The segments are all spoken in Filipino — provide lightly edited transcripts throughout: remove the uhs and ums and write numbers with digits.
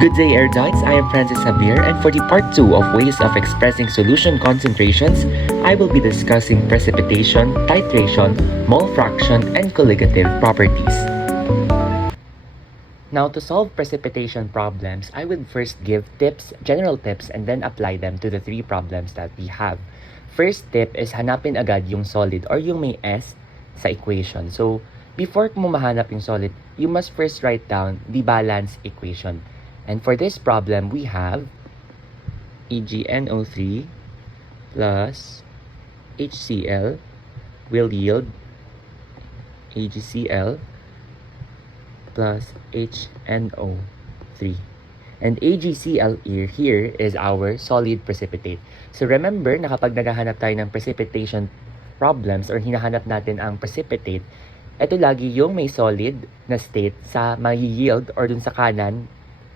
Good day, erudite. I am Francis Javier, and for the part 2 of ways of expressing solution concentrations, I will be discussing precipitation, titration, mole fraction, and colligative properties. Now, to solve precipitation problems, I would first give tips, general tips, and then apply them to the three problems that we have. First tip is hanapin agad yung solid or yung may S sa equation. So, before mo mahanap yung solid, you must first write down the balance equation. And for this problem, we have EgNO3 plus HCl will yield AgCl plus HNO3. And AgCl here is our solid precipitate. So remember na kapag naghahanap tayo ng precipitation problems or hinahanap natin ang precipitate, ito lagi yung may solid na state sa may-yield or dun sa kanan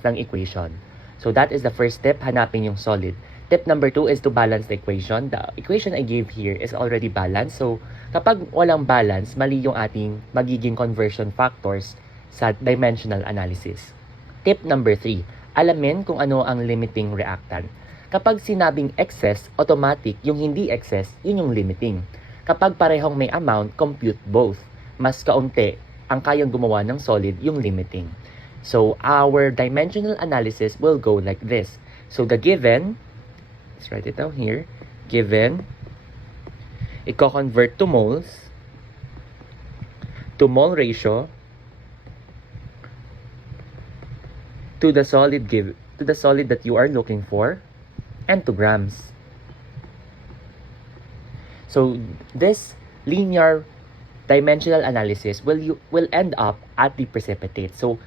ng equation. So that is the first step, hanapin yung solid. Tip number 2 is to balance the equation. The equation I gave here is already balanced. So kapag walang balance, mali yung ating magiging conversion factors sa dimensional analysis. Tip number 3, alamin kung ano ang limiting reactant. Kapag sinabing excess, automatic, yung hindi excess, yun yung limiting. Kapag parehong may amount, compute both. Mas kaunti ang kayang gumawa ng solid, yung limiting. So our dimensional analysis will go like this. So the given, let's write it down here, given, i-convert to moles, to mole ratio, to the solid that you are looking for, and to grams. So this linear dimensional analysis will end up at the precipitate. So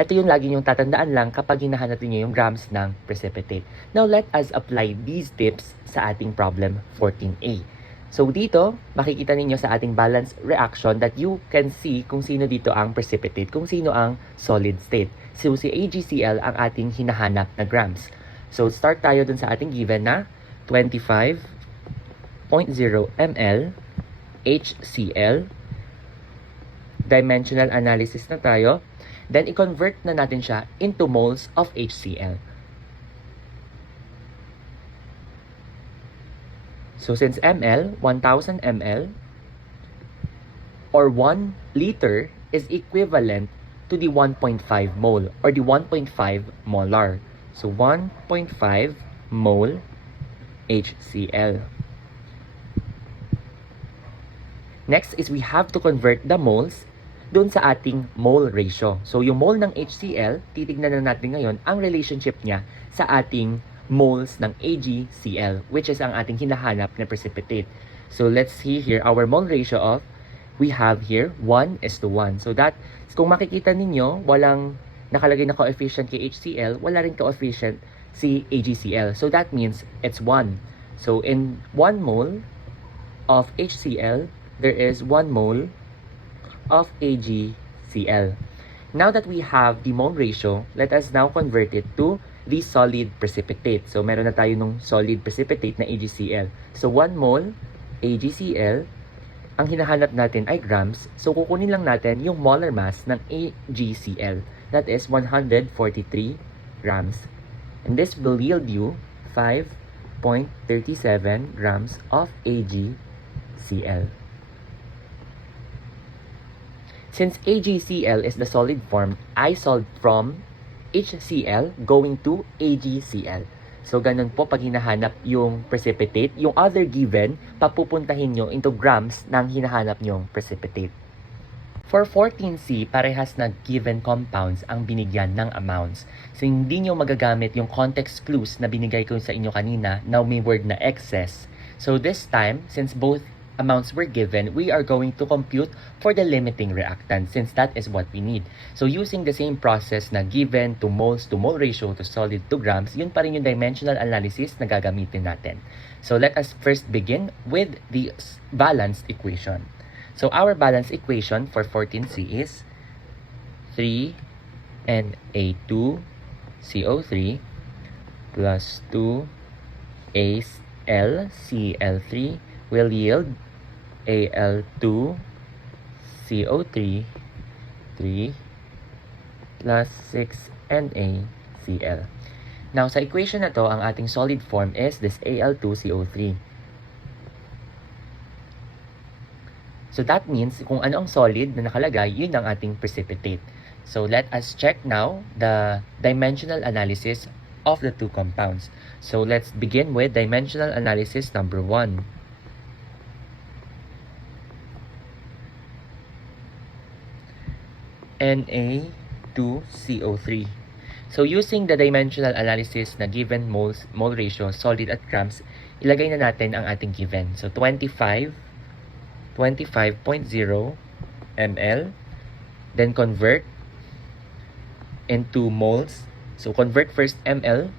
ito yung lagi yung tatandaan lang kapag hinahanap niyo yung grams ng precipitate. Now let us apply these tips sa ating problem 14A. So dito, makikita ninyo sa ating balance reaction that you can see kung sino dito ang precipitate, kung sino ang solid state. So si AgCl ang ating hinahanap na grams. So start tayo dun sa ating given na 25.0 ml HCl. Dimensional analysis na tayo. Then i-convert na natin siya into moles of HCl. So since ml, 1000 ml or 1 liter is equivalent to the 1.5 mole or the 1.5 molar. So 1.5 mole HCl. Next is we have to convert the moles doon sa ating mole ratio. So yung mole ng HCl, titignan na natin ngayon ang relationship niya sa ating moles ng AgCl, which is ang ating hinahanap na precipitate. So let's see here our mole ratio of, we have here 1:1. So that, kung makikita ninyo, walang nakalagay na coefficient kay HCl, wala rin coefficient si AgCl. So that means it's 1. So in 1 mole of HCl, there is 1 mole of AgCl. Now that we have the mole ratio, let us now convert it to the solid precipitate. So meron na tayo nung solid precipitate na AgCl. So 1 mole AgCl, ang hinahanap natin ay grams. So kukunin lang natin yung molar mass ng AgCl. That is 143 grams. And this will yield you 5.37 grams of AgCl. Since AgCl is the solid form, I solved from HCl going to AgCl. So, ganun po pag hinahanap yung precipitate, yung other given, papupuntahin nyo into grams ng hinahanap nyong precipitate. For 14C, parehas na given compounds ang binigyan ng amounts. So, hindi nyo magagamit yung context clues na binigay ko sa inyo kanina na may word na excess. So, this time, since both amounts were given, we are going to compute for the limiting reactant since that is what we need. So using the same process na given to moles to mole ratio to solid to grams, yun pa rin yung dimensional analysis na gagamitin natin. So let us first begin with the balanced equation. So our balanced equation for 14C is 3Na2CO3 plus 2AlCl3 will yield Al2CO3 3 plus 6Na HCl. Now, sa equation na to, ang ating solid form is this Al2CO3. So that means, kung ano ang solid na nakalagay, yun ang ating precipitate. So let us check now the dimensional analysis of the two compounds. So let's begin with dimensional analysis number 1. Na2CO3. So using the dimensional analysis na given mole ratio, solid at grams, ilagay na natin ang ating given. So 25.0 ml, then convert into moles. So convert first ml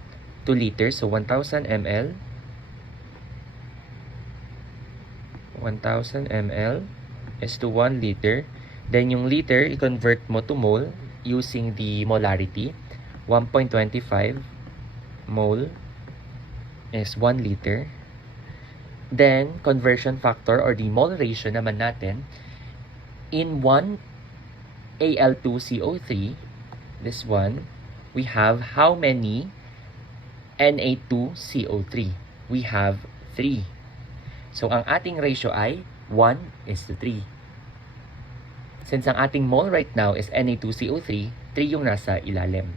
to liters. So 1,000 ml. 1,000 ml is to 1 liter. Then yung liter, i-convert mo to mole using the molarity. 1.25 mole is 1 liter. Then, conversion factor or the mole ratio naman natin, in 1 Al2CO3, this one, we have how many Na2CO3? We have 3. So, ang ating ratio ay 1:3. Since ang ating mole right now is Na2CO3, 3 yung nasa ilalim.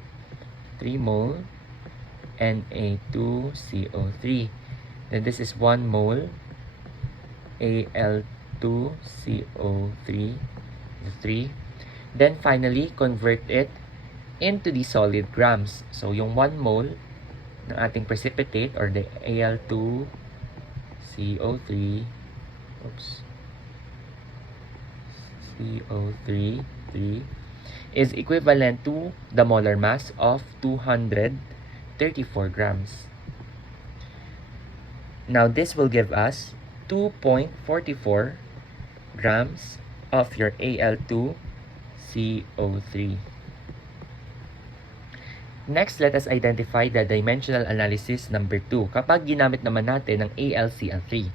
3 mole Na2CO3. Then this is 1 mole Al2CO3. 3. Then finally, convert it into the solid grams. So yung 1 mole ng ating precipitate or the Al2CO3, CO3 is equivalent to the molar mass of 234 grams. Now this will give us 2.44 grams of your Al2CO3. Next, let us identify the dimensional analysis number 2 kapag ginamit naman natin ng AlCl3.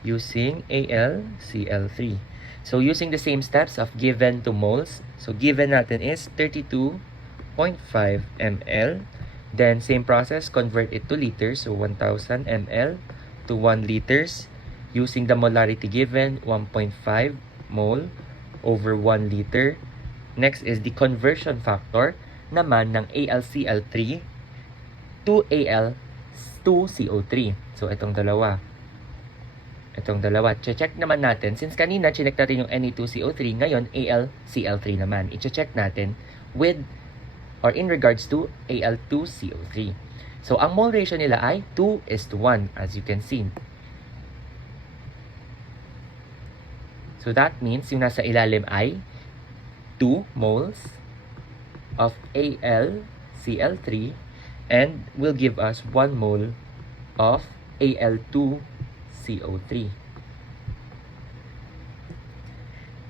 Using AlCl3. So using the same steps of given to moles. So given natin is 32.5 ml. Then same process, convert it to liters. So 1,000 ml to 1 liters. Using the molarity given, 1.5 mole over 1 liter. Next is the conversion factor naman ng AlCl3 to Al2CO3. So itong dalawa. Check naman natin. Since kanina, check natin yung Na2CO3, ngayon AlCl3 naman. I-check natin with or in regards to Al2CO3. So, ang mole ratio nila ay 2:1, as you can see. So, that means yung nasa ilalim ay 2 moles of AlCl3 and will give us 1 mole of Al2CO3.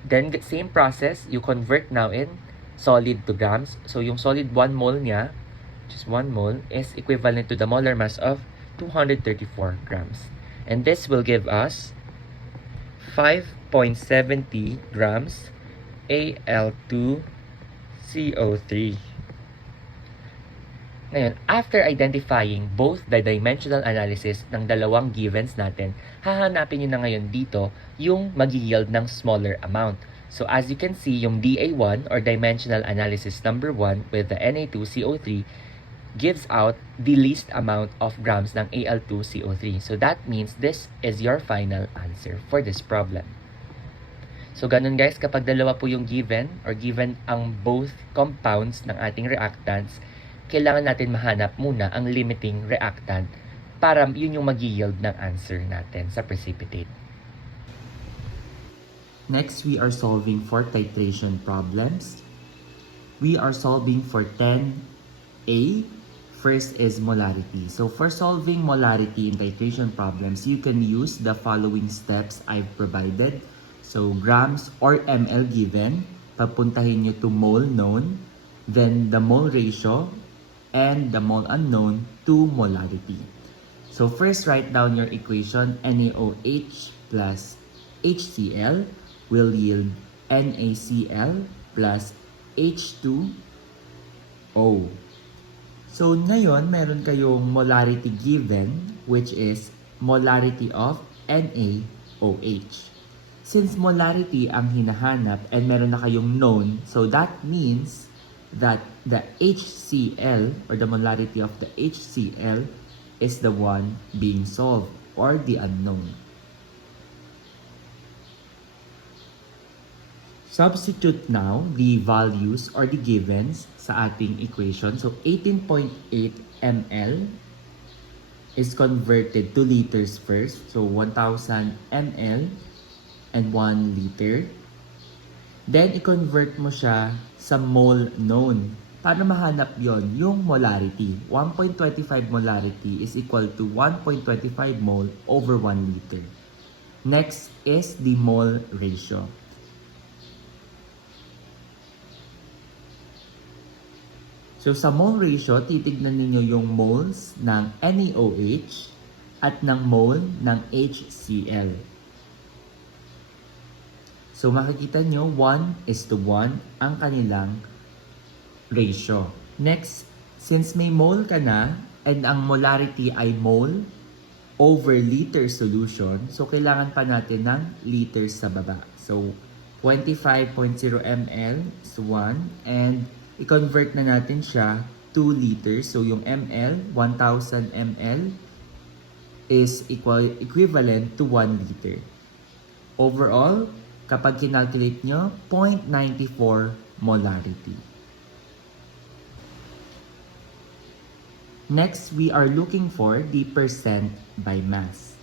Then, same process, you convert now in solid to grams. So, yung solid 1 mole niya, which is 1 mole, is equivalent to the molar mass of 234 grams. And this will give us 5.70 grams Al2CO3. Ngayon, after identifying both the dimensional analysis ng dalawang givens natin, hahanapin nyo na ngayon dito yung mag-yield ng smaller amount. So as you can see, yung DA1 or dimensional analysis number 1 with the Na2CO3 gives out the least amount of grams ng Al2CO3. So that means this is your final answer for this problem. So ganun guys, kapag dalawa po yung given or given ang both compounds ng ating reactants, kailangan natin mahanap muna ang limiting reactant para yun yung mag-yield ng answer natin sa precipitate. Next, we are solving for titration problems. We are solving for 10A. First is molarity. So for solving molarity in titration problems, you can use the following steps I've provided. So grams or ml given, papuntahin nyo to mole known, then the mole ratio, and the mole unknown to molarity. So first, write down your equation. NaOH plus HCl will yield NaCl plus H2O. So, ngayon, meron kayong molarity given, which is molarity of NaOH. Since molarity ang hinahanap and meron na kayong known, so that means that the HCl or the molarity of the HCl is the one being solved or the unknown. Substitute now the values or the givens sa ating equation. So 18.8 ml is converted to liters first. So 1,000 ml and 1 liter. Then, i-convert mo siya sa mole known. Paano mahanap yon? Yung molarity. 1.25 molarity is equal to 1.25 mole over 1 liter. Next is the mole ratio. So, sa mole ratio, titignan ninyo yung moles ng NaOH at ng mole ng HCl. So, makikita nyo, 1:1 ang kanilang ratio. Next, since may mole ka na, and ang molarity ay mole over liter solution, so kailangan pa natin ng liters sa baba. So, 25.0 ml is 1, and i-convert na natin siya to liters. So, yung ml, 1,000 ml is equivalent to 1 liter. Overall, kapag kinalculate nyo, 0.94 molarity. Next, we are looking for the percent by mass.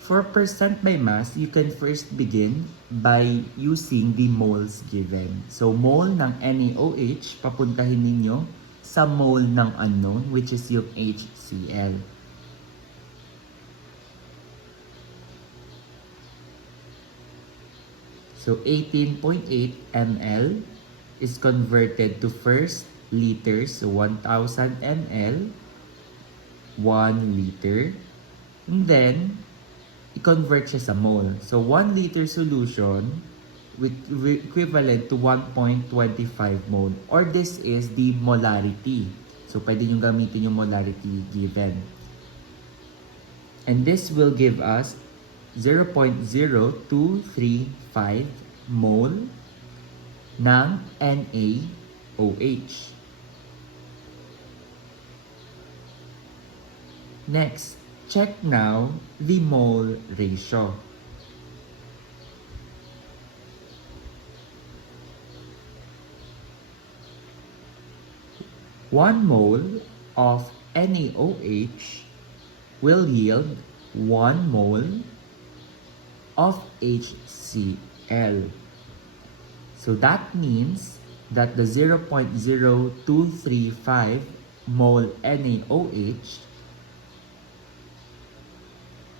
For percent by mass, you can first begin by using the moles given. So, mole ng NaOH, papuntahin ninyo sa mole ng unknown, which is yung HCl. So 18.8 ml is converted to first liters, so 1,000 ml, 1 liter. And then, i-convert siya sa mole. So 1 liter solution with equivalent to 1.25 mole, or this is the molarity. So pwede nyo gamitin yung molarity given. And this will give us 0.0235 mole ng NaOH. Next, check now the mole ratio. 1 mole of NaOH will yield 1 mole of HCl. So that means that the 0.0235 mole NaOH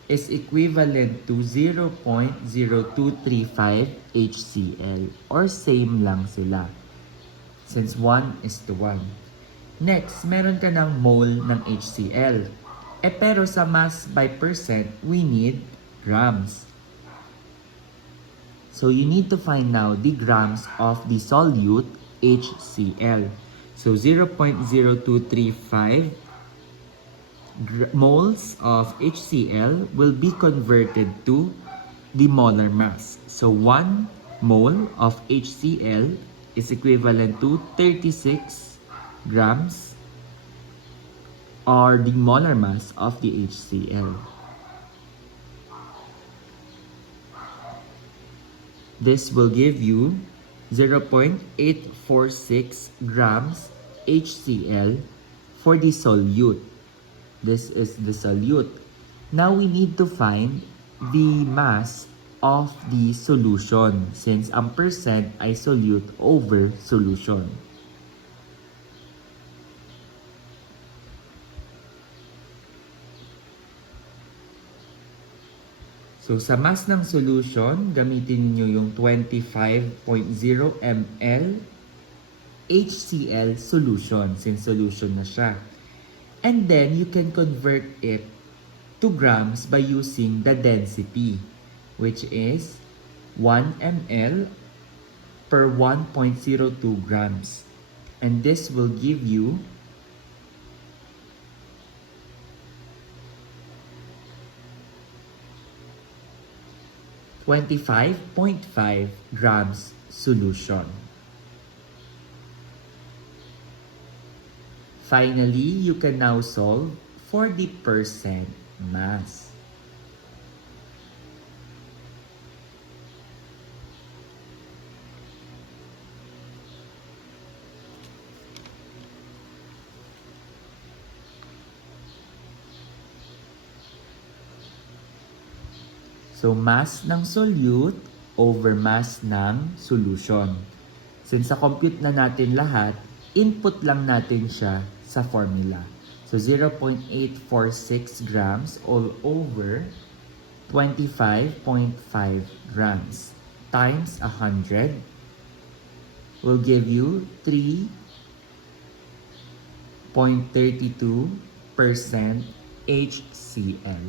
is equivalent to 0.0235 HCl, or same lang sila since 1:1. Next, meron ka ng mole ng HCl. Pero sa mass by percent, we need grams. So you need to find now the grams of the solute HCl. So 0.0235 moles of HCl will be converted to the molar mass. So 1 mole of HCl is equivalent to 36 grams, or the molar mass of the HCl. This will give you 0.846 grams HCl for the solute. This is the solute. Now we need to find the mass of the solution, since ang percent ay solute over solution. So sa mass ng solution, gamitin niyo yung 25.0 ml HCl solution, since solution na siya. And then you can convert it 2 grams by using the density, which is 1 ml per 1.02 grams. And this will give you 25.5 grams solution. Finally, you can now solve for the percent mass. So, mass ng solute over mass ng solution. Since sa-compute na natin lahat, input lang natin siya sa formula. So, 0.846 grams all over 25.5 grams times 100 will give you 3.32% HCl.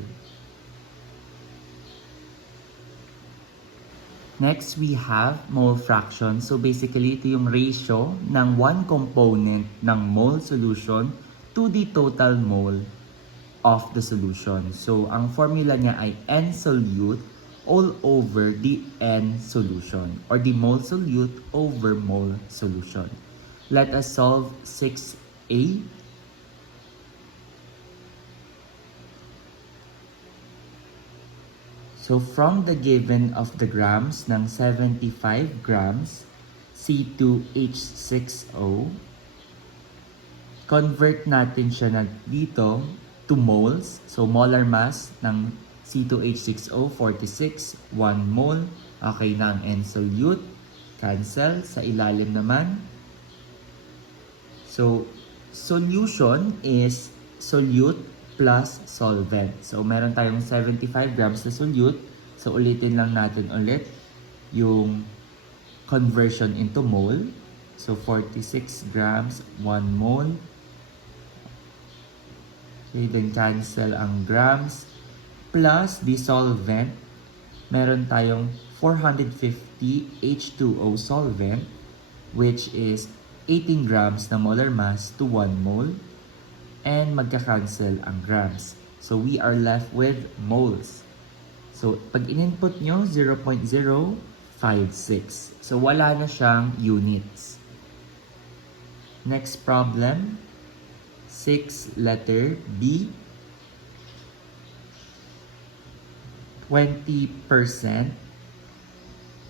Next, we have mole fraction. So basically, ito yung ratio ng one component ng mole solution to the total mole of the solution. So, ang formula niya ay N solute all over the N solution or the mole solute over mole solution. Let us solve 6A. So, from the given of the grams ng 75 grams C2H6O, convert natin siya na dito to moles. So, molar mass ng C2H6O, 46, 1 mole. Okay na ang N solute. Cancel. Sa ilalim naman. So, solution is solute plus solvent. So, meron tayong 75 grams na solute. So, ulitin lang natin ulit yung conversion into mole. So, 46 grams, 1 mole. Okay, then cancel ang grams. Plus the solvent, meron tayong 450 H2O solvent, which is 18 grams na molar mass to 1 mole. And magka-cancel ang grams. So, we are left with moles. So, pag in-input nyo, 0.056. So, wala na siyang units. Next problem, 6 letter B. 20%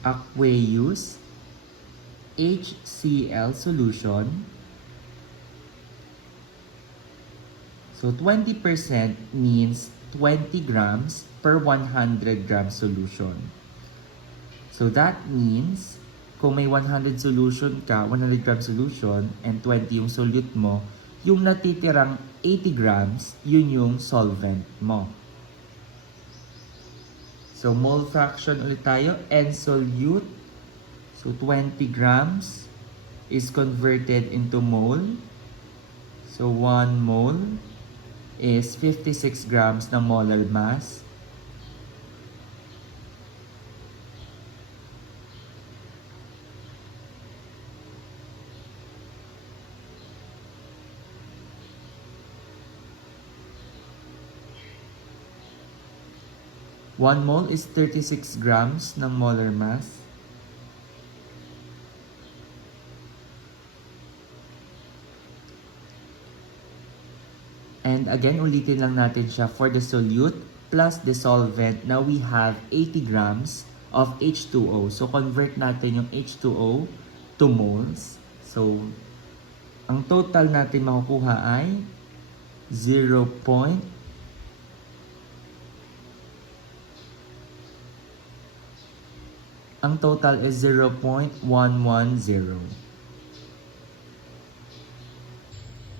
aqueous HCl solution. So, 20% means 20 grams per 100 gram solution. So, that means, kung may 100 solution ka, 100 gram solution, and 20 yung solute mo, yung natitirang 80 grams, yun yung solvent mo. So, mole fraction ulit tayo, N solute. So, 20 grams is converted into mole. So, 1 mole is 56 grams na molar mass. One mole is 36 grams ng molar mass. And again, ulitin lang natin siya for the solute plus the solvent. Now we have 80 grams of H2O. So, convert natin yung H2O to moles. So, ang total natin makukuha ay 0. Ang total is 0.110.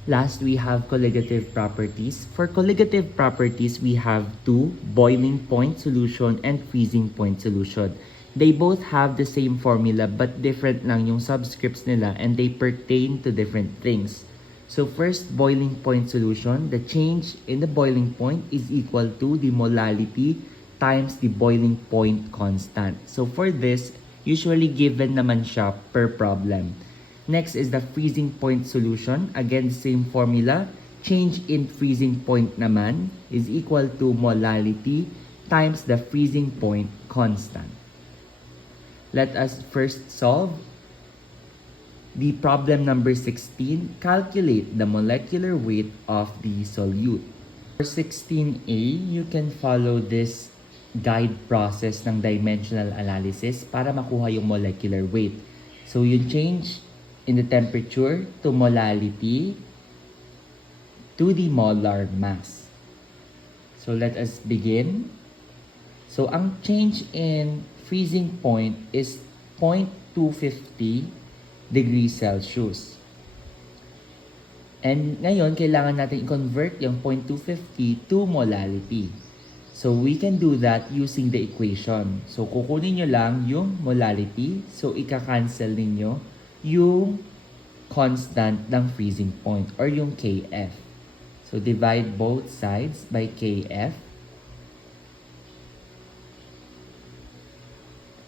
Last, we have colligative properties. For colligative properties, we have two, boiling point solution and freezing point solution. They both have the same formula but different lang yung subscripts nila and they pertain to different things. So first boiling point solution, the change in the boiling point is equal to the molality times the boiling point constant. So for this, usually given naman siya per problem. Next is the freezing point solution. Again, same formula. Change in freezing point naman is equal to molality times the freezing point constant. Let us first solve the problem number 16. Calculate the molecular weight of the solute. For 16A, you can follow this guide process ng dimensional analysis para makuha yung molecular weight. So, yung change in the temperature to molality to the molar mass. So, let us begin. So, ang change in freezing point is 0.250 degrees Celsius. And ngayon, kailangan natin i-convert yung 0.250 to molality. So, we can do that using the equation. So, kukunin nyo lang yung molality. So, ika-cancel ninyo yung constant ng freezing point or yung Kf. So, divide both sides by Kf.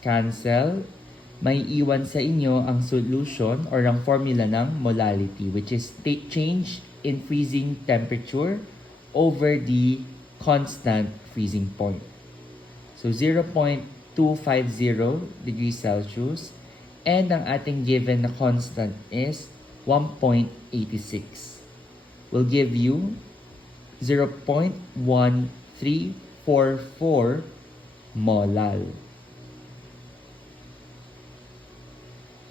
Cancel. May iwan sa inyo ang solution or ang formula ng molality, which is change in freezing temperature over the constant freezing point. So 0.250 degrees Celsius, and ang ating given na constant is 1.86. Will give you 0.1344 molal.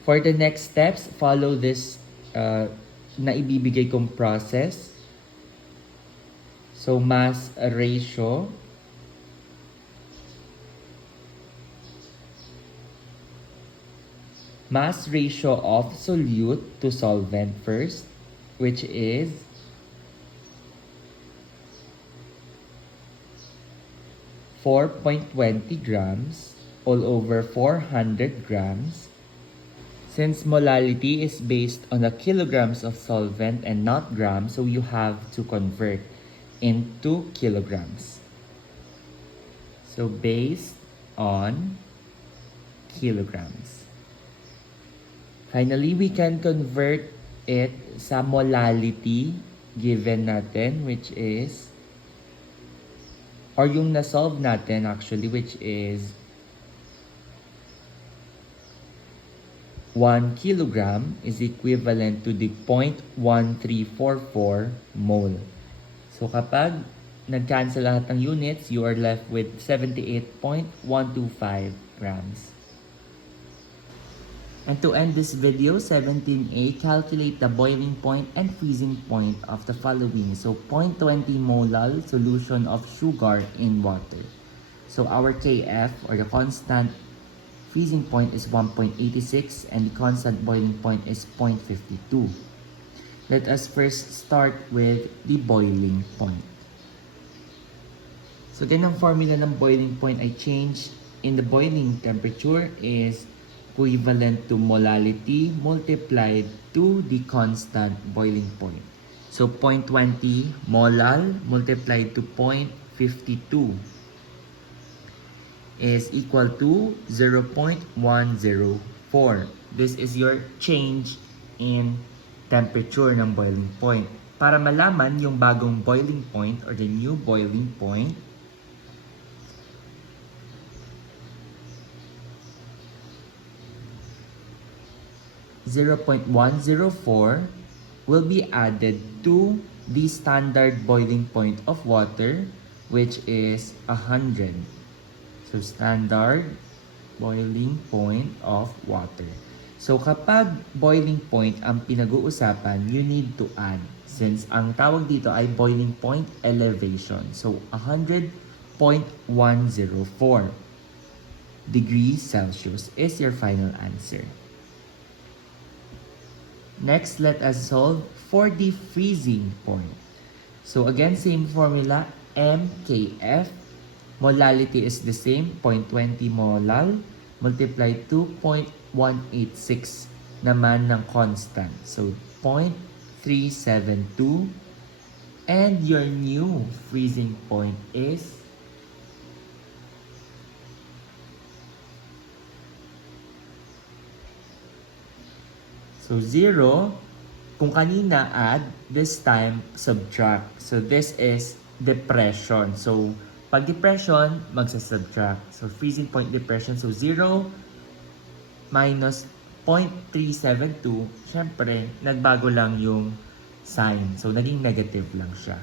For the next steps, follow this na ibibigay kong process. So, mass ratio. Mass ratio of solute to solvent first, which is 4.20 grams all over 400 grams. Since molality is based on the kilograms of solvent and not grams, so you have to convert into kilograms. So based on kilograms. Finally, we can convert it sa molality given natin, which is, or yung na-solve natin actually, which is 1 kilogram is equivalent to the 0.1344 mole. So kapag nag-cancel lahat ng units, you are left with 78.125 grams. And to end this video, 17A, calculate the boiling point and freezing point of the following. So 0.20 molal solution of sugar in water. So our Kf, or the constant freezing point, is 1.86 and the constant boiling point is 0.52. Let us first start with the boiling point. So again, ang formula ng boiling point ay change in the boiling temperature is equivalent to molality multiplied to the constant boiling point. So 0.20 molal multiplied to 0.52 is equal to 0.104. This is your change in temperature ng boiling point. Para malaman yung bagong boiling point or the new boiling point, (0.104) will be added to the standard boiling point of water, which is 100. So, standard boiling point of water. So, kapag boiling point ang pinag-uusapan, you need to add. Since ang tawag dito ay boiling point elevation. So, 100.104 degrees Celsius is your final answer. Next, let us solve for the freezing point. So, again, same formula, MKF. Molality is the same, 0.20 molal multiplied to 0.186 naman ng constant. So, 0.52 0.372. And your new freezing point is so 0. Kung kanina add, this time subtract. So this is depression. So pag depression, magsa-subtract. So freezing point depression. So 0 minus 0.372. Syempre, nagbago lang yung sign. So naging negative lang siya.